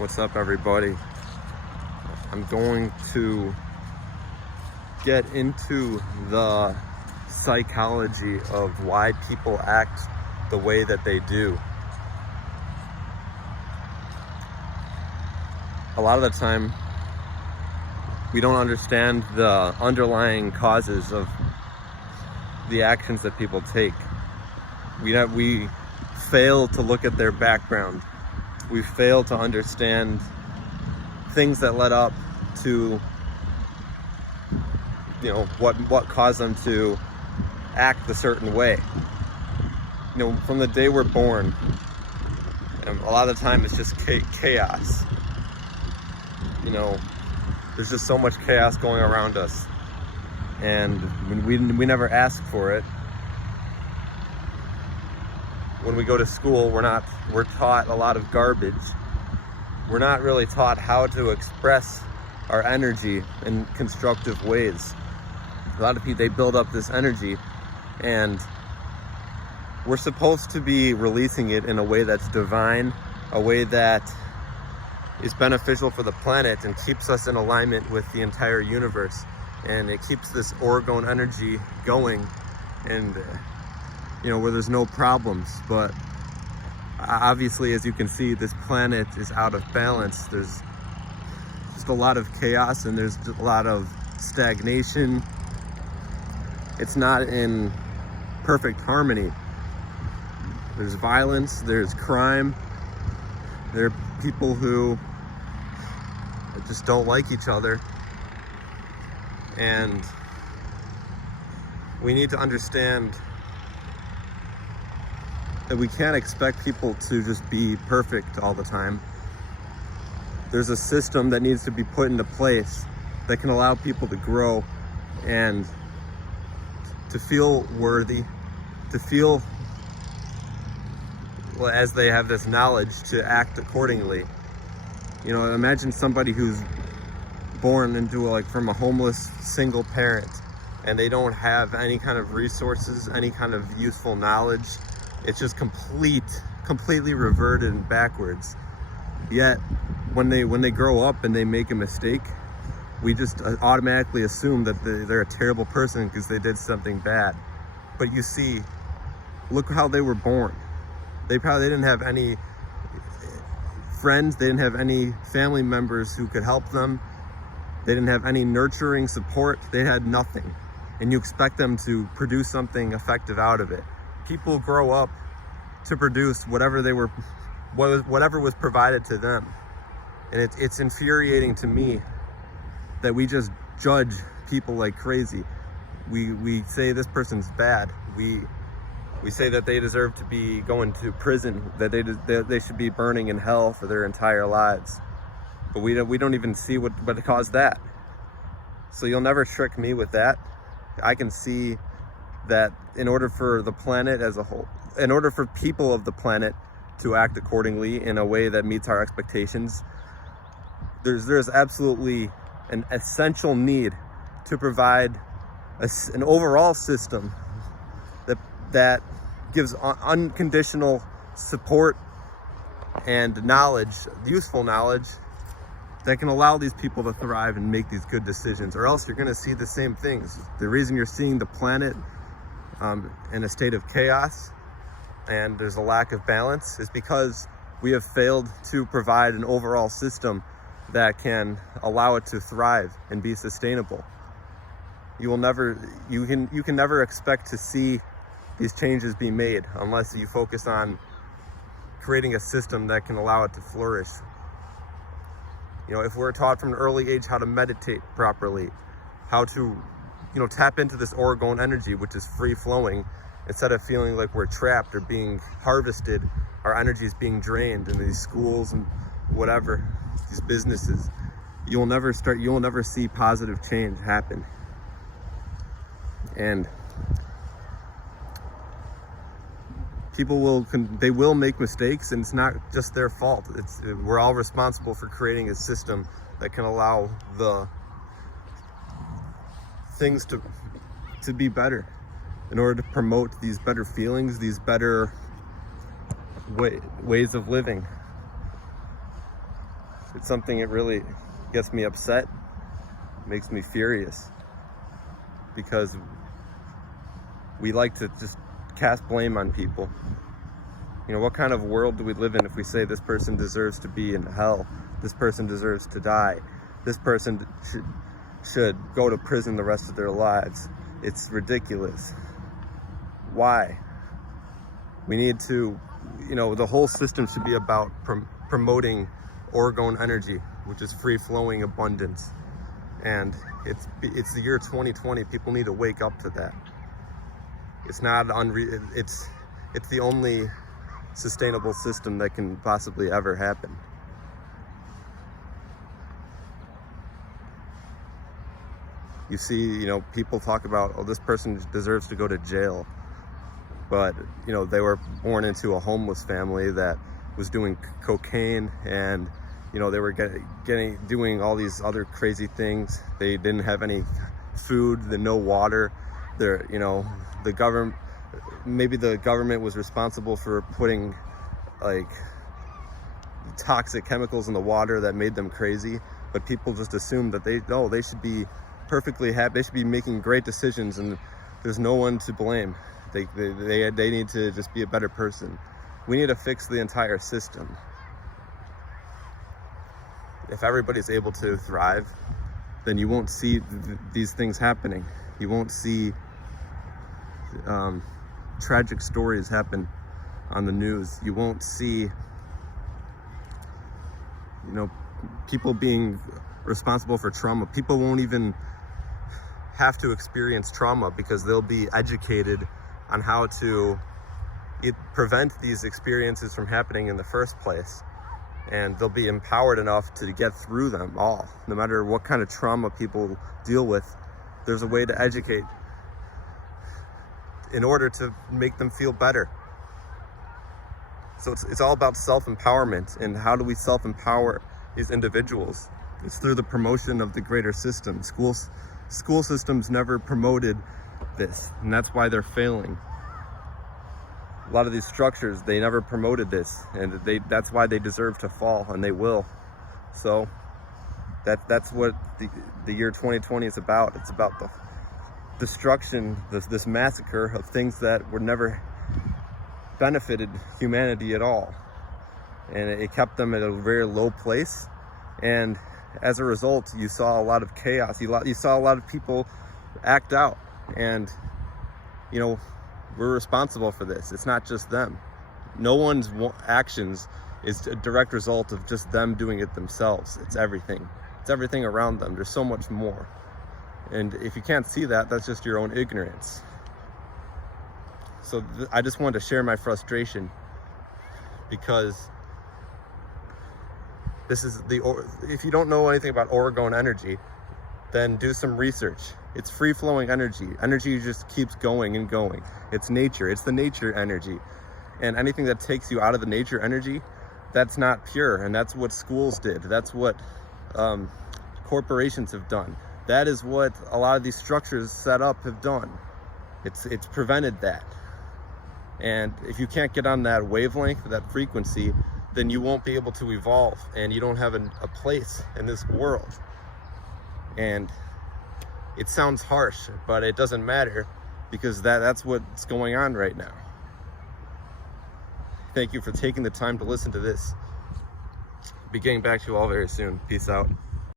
What's up, everybody? I'm going to get into the psychology of why people act the way that they do. A lot of the time, we don't understand the underlying causes of the actions that people take. We fail to look at their background. We fail to understand things that led up to, what caused them to act a certain way. From the day we're born, a lot of the time it's just chaos. There's just so much chaos going around us, and we never ask for it. When we go to school, we're taught a lot of garbage. We're not really taught how to express our energy in constructive ways. A lot of people, they build up this energy, and we're supposed to be releasing it in a way that's divine, a way that is beneficial for the planet and keeps us in alignment with the entire universe. And it keeps this orgone energy going, and where there's no problems. But obviously, as you can see, this planet is out of balance. There's just a lot of chaos, and there's a lot of stagnation. It's not in perfect harmony. There's violence, there's crime, there are people who just don't like each other. And we need to understand that we can't expect people to just be perfect all the time. There's a system that needs to be put into place that can allow people to grow and to feel worthy, to feel as they have this knowledge to act accordingly. Imagine somebody who's born into from a homeless single parent, and they don't have any kind of resources, any kind of useful knowledge. It's just completely reverted and backwards. Yet when they grow up and they make a mistake, we just automatically assume that they're a terrible person because they did something bad. But you see, look how they were born. They didn't have any friends, they didn't have any family members who could help them. They didn't have any nurturing support. They had nothing. And you expect them to produce something effective out of it. People grow up to produce whatever was provided to them. And it's infuriating to me that we just judge people like crazy. We say this person's bad. We say that they deserve to be going to prison, that they should be burning in hell for their entire lives. But we don't even see what caused that. So you'll never trick me with that. I can see that in order for the planet as a whole, in order for people of the planet to act accordingly in a way that meets our expectations, there's absolutely an essential need to provide an overall system that gives unconditional support and knowledge, useful knowledge, that can allow these people to thrive and make these good decisions, or else you're going to see the same things. The reason you're seeing the planet in a state of chaos and there's a lack of balance is because we have failed to provide an overall system that can allow it to thrive and be sustainable. You can never expect to see these changes be made unless you focus on creating a system that can allow it to flourish. If we're taught from an early age how to meditate properly, how to, tap into this orgone energy, which is free flowing, instead of feeling like we're trapped or being harvested, our energy is being drained in these schools and whatever, these businesses, you'll never see positive change happen. And people will make mistakes, and it's not just their fault. We're all responsible for creating a system that can allow the things to be better, in order to promote these better feelings, these better ways of living. it's something that really gets me upset, makes me furious, because we like to just cast blame on people. You know, what kind of world do we live in if we say this person deserves to be in hell, this person deserves to die, this person should go to prison the rest of their lives? It's ridiculous. Why? We need to, you know, the whole system should be about promoting orgone energy, which is free-flowing abundance. And it's the year 2020. People need to wake up to that. It's not it's the only sustainable system that can possibly ever happen. You see, you know, people talk about, oh, this person deserves to go to jail. But, you know, they were born into a homeless family that was doing cocaine, and, you know, they were doing all these other crazy things. They didn't have any food, no water. You know, maybe the government was responsible for putting like toxic chemicals in the water that made them crazy, but people just assumed that they should be perfectly happy, they should be making great decisions, and there's no one to blame. They need to just be a better person. We need to fix the entire system. If everybody's able to thrive, then you won't see these things happening. You won't see tragic stories happen on the news. You won't see, you know, people being responsible for trauma. People won't even have to experience trauma because they'll be educated on how to prevent these experiences from happening in the first place. And they'll be empowered enough to get through them all. No matter what kind of trauma people deal with, there's a way to educate in order to make them feel better. So it's all about self-empowerment. And how do we self-empower these individuals? It's through the promotion of the greater system. School systems never promoted this, and that's why they're failing. A lot of these structures, they never promoted this, and that's why they deserve to fall, and they will. So that's what the year 2020 is about. It's about the destruction, this massacre of things that were never benefited humanity at all, and it kept them at a very low place. And as a result, you saw a lot of chaos. You saw a lot of people act out, and you know, we're responsible for this. It's not just them. No one's actions is a direct result of just them doing it themselves. It's everything. It's everything around them. There's so much more. And if you can't see that, that's just your own ignorance. So I just wanted to share my frustration, because this is if you don't know anything about orgone energy, then do some research. It's free-flowing energy. Energy just keeps going and going. It's nature. It's the nature energy. And anything that takes you out of the nature energy, that's not pure. And that's what schools did. That's what corporations have done. That is what a lot of these structures set up have done. It's prevented that. And if you can't get on that wavelength, that frequency, then you won't be able to evolve, and you don't have a place in this world. And it sounds harsh, but it doesn't matter, because that's what's going on right now. Thank you for taking the time to listen to this. Be getting back to you all very soon. Peace out.